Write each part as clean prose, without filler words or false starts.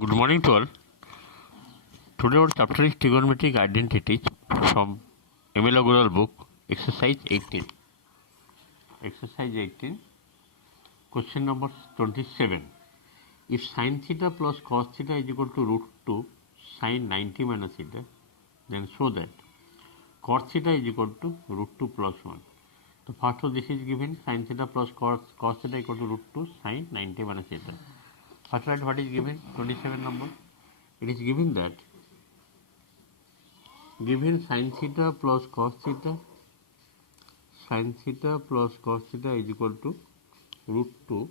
Good morning to all. Today our chapter is trigonometric identities from Emil Agarwal book, exercise 18. Exercise 18, question number 27. If sin theta plus cos theta is equal to root 2 sin 90 minus theta, then show that cos theta is equal to root 2 plus 1. So first of this is given sin theta plus cos theta equal to root 2 sin 90 minus theta. First write what is given, 27 number. It is given that given sin theta plus cos theta is equal to root 2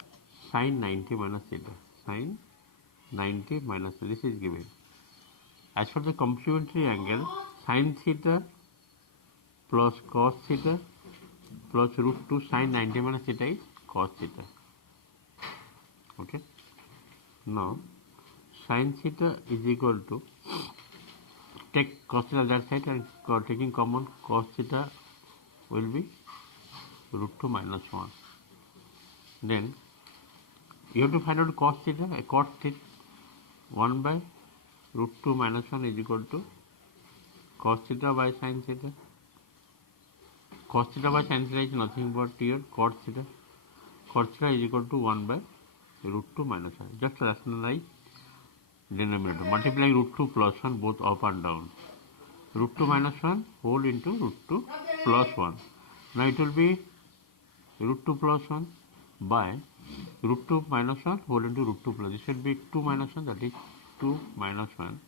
sin 90 minus theta. Sin 90 minus theta, this is given. As for the complementary angle, sin theta plus cos theta plus root 2 sin 90 minus theta is cos theta. Okay. Now sin theta is equal to, take cos theta that side and taking common, cos theta will be root 2 minus 1. Then you have to find out cos theta. A cos theta 1 by root 2 minus 1 is equal to cos theta by sin theta. Cos theta by sin theta is nothing but here cos theta. Cos theta is equal to 1 by root 2 minus 1. Just rationalize denominator. Multiplying root 2 plus 1 both up and down. Root 2 minus 1 whole into root 2 plus 1. Now it will be root 2 plus 1 by root 2 minus 1 whole into root 2 plus. This will be 2 minus 1, that is 2 minus 1.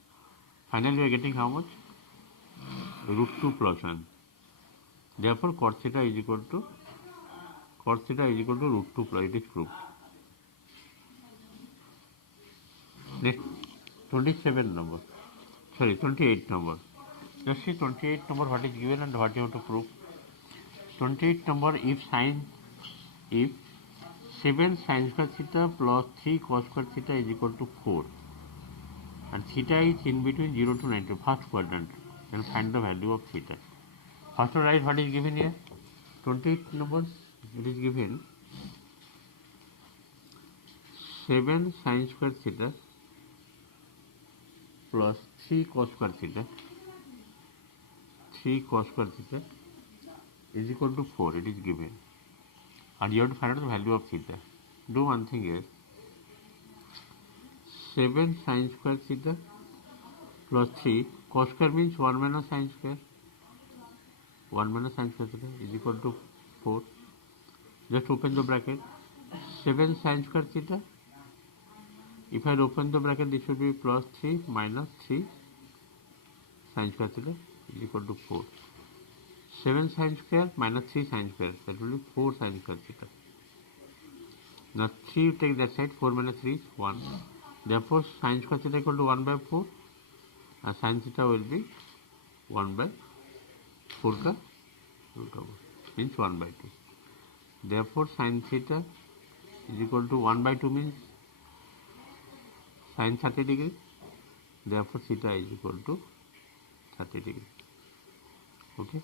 Finally we are getting how much? Root 2 plus 1. Therefore cos theta is equal to root 2 plus. It is proved. Next 28 number. Just see 28 number what is given and what you have to prove. 28 number, if 7 sin square theta plus 3 cos square theta is equal to 4 and theta is in between 0 to 90, first quadrant, then find the value of theta. First write what is given here. 28 number, it is given 7 sin square theta plus 3 cos square theta is equal to 4. It is given. And you have to find out the value of theta. Do one thing here. 7 sin square theta plus 3 cos square means 1 minus sin square. 1 minus sin square theta is equal to 4. Just open the bracket. 7 sin square theta. If I open the bracket, this will be plus 3 minus 3 sin square theta is equal to 4. 7 sin square minus 3 sin square, that will be 4 sin square theta. Now 3 you take that side, 4 minus 3 is 1. Therefore sin square theta equal to 1 by 4 and sin theta will be 1 by 4 ka root over, means 1 by 2. Therefore sin theta is equal to 1 by 2 means sin 30 degree. Therefore theta is equal to 30 degree. Okay.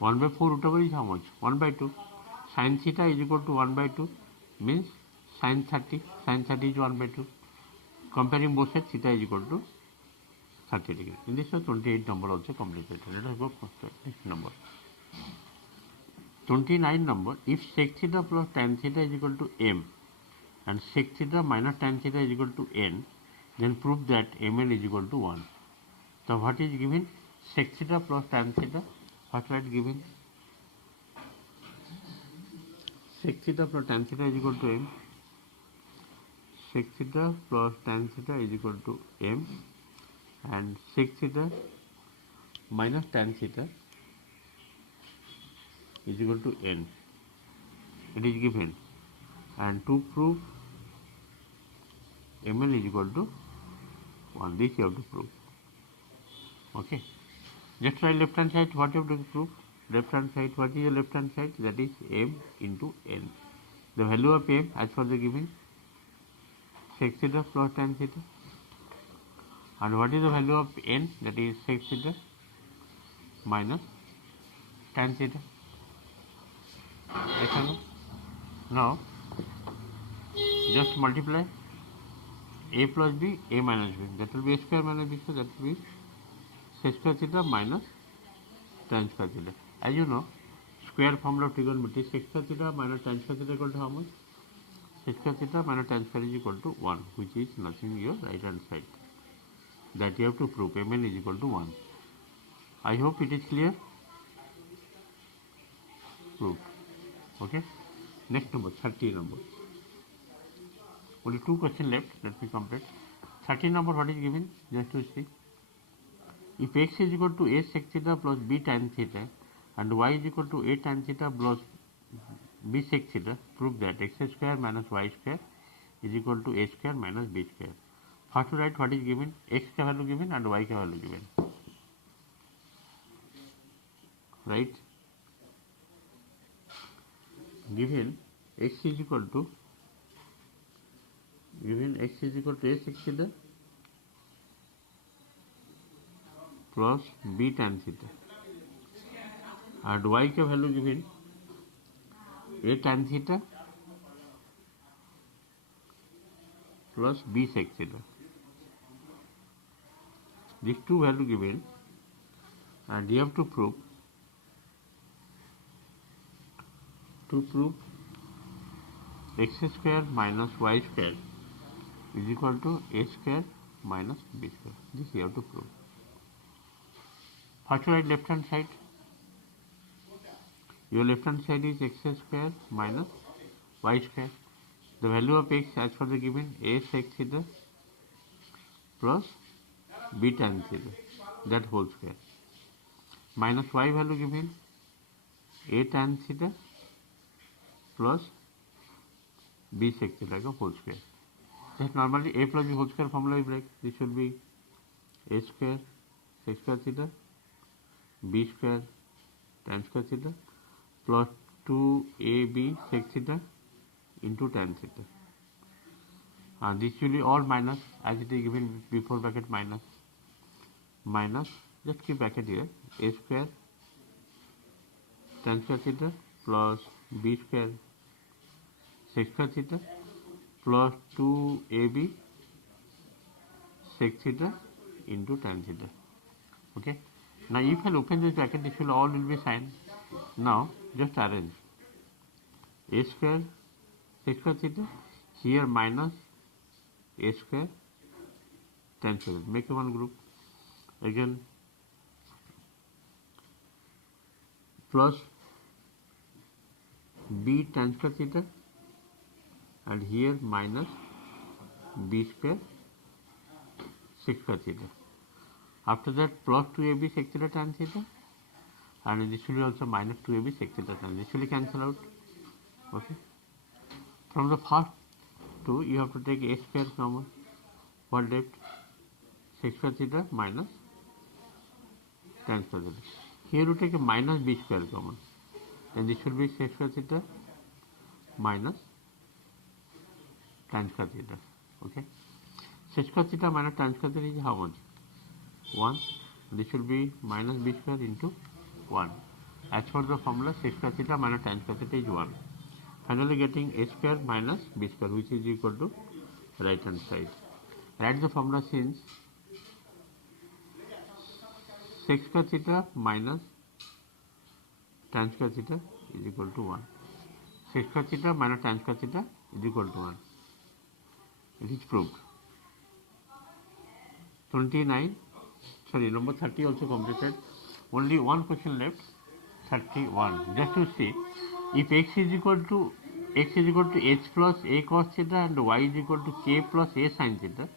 1 by 4 root over is how much? 1 by 2. Sin theta is equal to 1 by 2 means sin 30. Sin 30 is 1 by 2. Comparing both sides, theta is equal to 30 degree. In this way 28 number also completed. Let us go to next number. 29 number. If sec theta plus tan theta is equal to m and sec theta minus tan theta is equal to n, then prove that mn is equal to 1. So what is given? Sec theta plus tan theta. What is given? Sec theta plus tan theta is equal to m. Sec theta plus tan theta is equal to m and sec theta minus tan theta is equal to n. It is given. And to prove mn is equal to 1, this you have to prove. Okay. Just try left hand side, what you have to prove? Left hand side, what is the left hand side? That is m into n. The value of m as per the given, sec theta plus tan theta. And what is the value of n? That is sec theta minus tan theta. Now just multiply a plus b, a minus b. That will be a square minus b square. That will be sec square theta minus tan square theta. As you know, square formula of trigonometry, sec square theta minus tan square theta equal to how much? Sec square theta minus tan square is equal to 1, which is nothing your right hand side. That you have to prove mn is equal to 1. I hope it is clear. Proved. Okay. Next number, 30 number. Only 2 questions left. Let me complete. 30 number, what is given? Just to see. If x is equal to a sec theta plus b tan theta and y is equal to a tan theta plus b sec theta, prove that x square minus y square is equal to a square minus b square. First to write what is given, x ka value given and y ka value given. Right? Given x is equal to a sec theta plus b tan theta and y ka value given a tan theta plus b sec theta. These two value given and you have to prove x square minus y square is equal to a square minus b square. This you have to prove. First write left hand side. Your left hand side is x square minus y square. The value of x as per the given a sec theta plus b tan theta, that whole square, minus y value given a tan theta plus b sec theta का whole square. That normally a plus b whole square formula we break. This should be a square sec square theta b square tan square theta plus 2ab sec theta into tan theta. This will be all minus as it is given before bracket minus just keep bracket here, a square tan square theta plus b square sec square theta plus 2ab sec theta into tan theta. Okay. Now if I open this bracket, this will all will be sign. Now just arrange a square sec square theta here minus a square tan square. Make one group again plus b tan square theta and here minus b square sec square theta. After that plus 2ab sec theta tan theta and this will be also minus 2ab sec theta tan. This will cancel out. Okay. From the first two you have to take a square common. What left? Sec square theta minus tan square theta. Here you take a minus b square common. Then this will be sec square theta minus tan square theta. Okay. Sec square theta minus tan square theta is how much? 1. This will be minus b square into 1. As per the formula, sec square theta minus tan square theta is 1. Finally getting a square minus b square, which is equal to right hand side. Write the formula since sec square theta minus tan square theta is equal to 1. Sec square theta minus tan square theta is equal to 1. It is proved. 29, sorry, number 30 also completed. Only one question left, 31. Just to see, if x is equal to h plus a cos theta and y is equal to k plus a sin theta,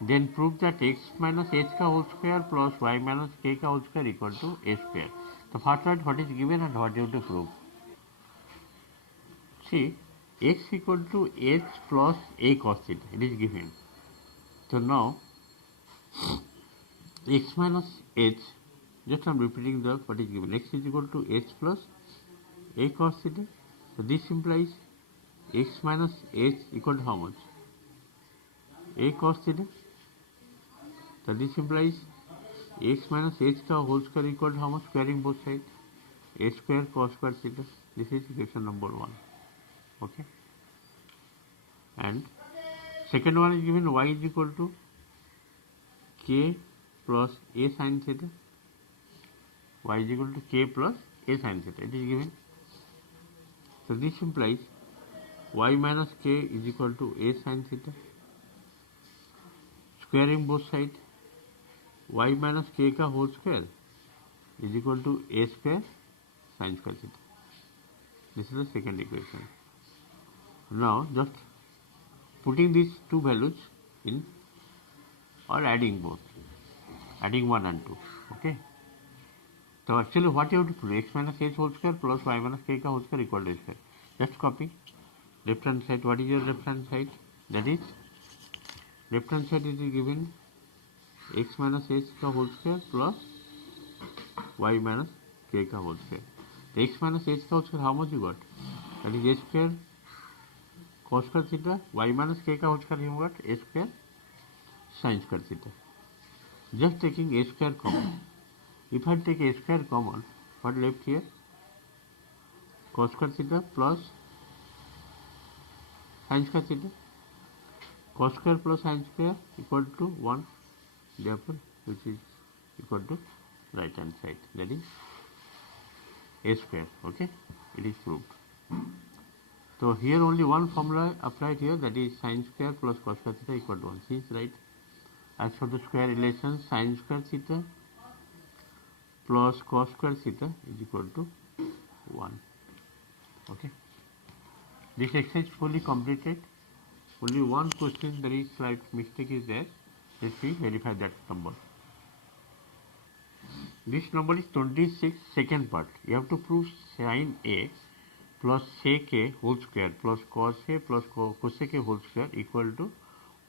then prove that x minus h ka whole square plus y minus k ka whole square equal to a square. So first write what is given and what you have to prove. See, x equal to h plus a cos theta, it is given. So now x minus h, just I am repeating the what is given. X is equal to h plus a cos theta. So this implies x minus h equal to how much? A cos theta. So this implies x minus h ka whole square equal to how much? Squaring both sides. A square cos square theta. This is equation number 1. Okay. And Second one is given y is equal to k plus a sin theta. Y is equal to k plus a sin theta. It is given. So this implies y minus k is equal to a sin theta. Squaring both sides, y minus k का whole square is equal to a square sin square theta. This is the second equation. Now just putting these two values in or adding both, adding 1 and 2. Okay. So actually what you have to put, x minus h whole square plus y minus k ka whole square equal to a square. Just copy. Left hand side, what is your left hand side? That is, left hand side is given x minus h ka whole square plus y minus k ka whole square. The x minus h ka whole square, how much you got? That is a square cos square theta, y minus k ka whole square you got a square sin square theta. Just taking a square common. If I take a square common, what left here? Cos square theta plus sin square theta. Cos square plus sin square equal to 1, therefore which is equal to right hand side, that is a square. Okay, it is proved. So here only one formula applied here, that is sin square plus cos square theta equal to 1. See, it's right. As for the square relation, sin square theta plus cos square theta is equal to 1. Okay. This exercise fully completed. Only one question, there is slight mistake is there. Let's see, verify that number. This number is 26, second part. You have to prove sin a plus sec a whole square plus cos a plus cosec a whole square equal to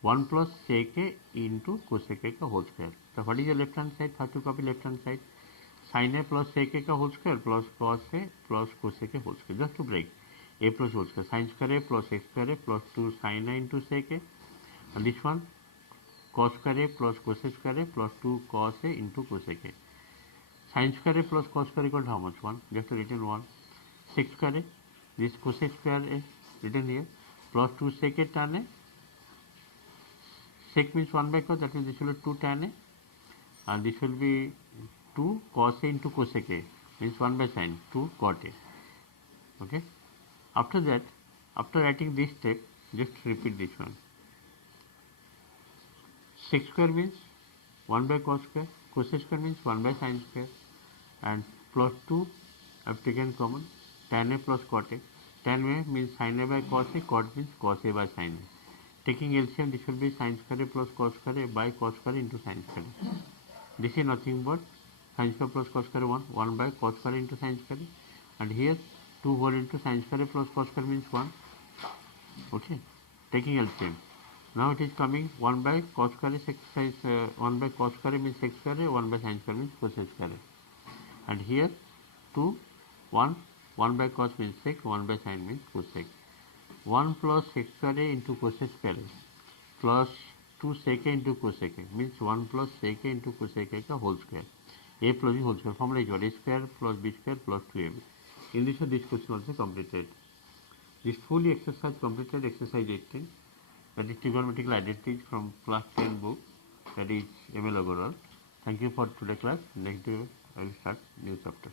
1 plus sec a into cosec a ka whole square. So what is the left hand side? Have to copy left hand side. Sin a plus sec a ka whole square plus cos a plus cosec a whole square. Just to break. A plus whole square. Sin square a plus x square a plus 2 sin a into sec a. And this one cos square a plus cosec square a plus 2 cos a into cosec a. Sin square a plus cos square equal to how much? 1. Just written 1. Sec square a. This cosec square is written here plus 2 sec a tan a. Sec means 1 by cos, that means this will be 2 tan a, and this will be 2 cos a into cosec a, means 1 by sin, 2 cot a. Okay. After that, after writing this step, just repeat this one. Sec square means 1 by cos square, cosec square means 1 by sin square, and plus 2 I have taken common, tan a plus cot a. Tan a means sin a by cos a, cot means cos a by sin a. Taking LCM, this will be sin square a plus cos square a by cos square into sin square a. This is nothing but sin square plus cos square 1, 1 by cos square into sin square a. And here 2 whole into sin square a plus cos square means 1. Okay, taking LCM. Now it is coming 1 by cos square a, 1 by cos square a means sec square a, 1 by sin square means cosec square a. And here 2, 1, 1 by cos means sec, 1 by sin means cosec. 1 plus sec square a into cosec square a plus 2 sec a into cosec a means 1 plus sec a into cosec a ka whole square. A plus b whole square. Formula is what? A square plus b square plus 2ab. In this way, this question also completed. This fully exercise completed, exercise 18. That is trigonometrical identities from class 10 book. That is ML overall. Thank you for today's class. Next day I will start new chapter.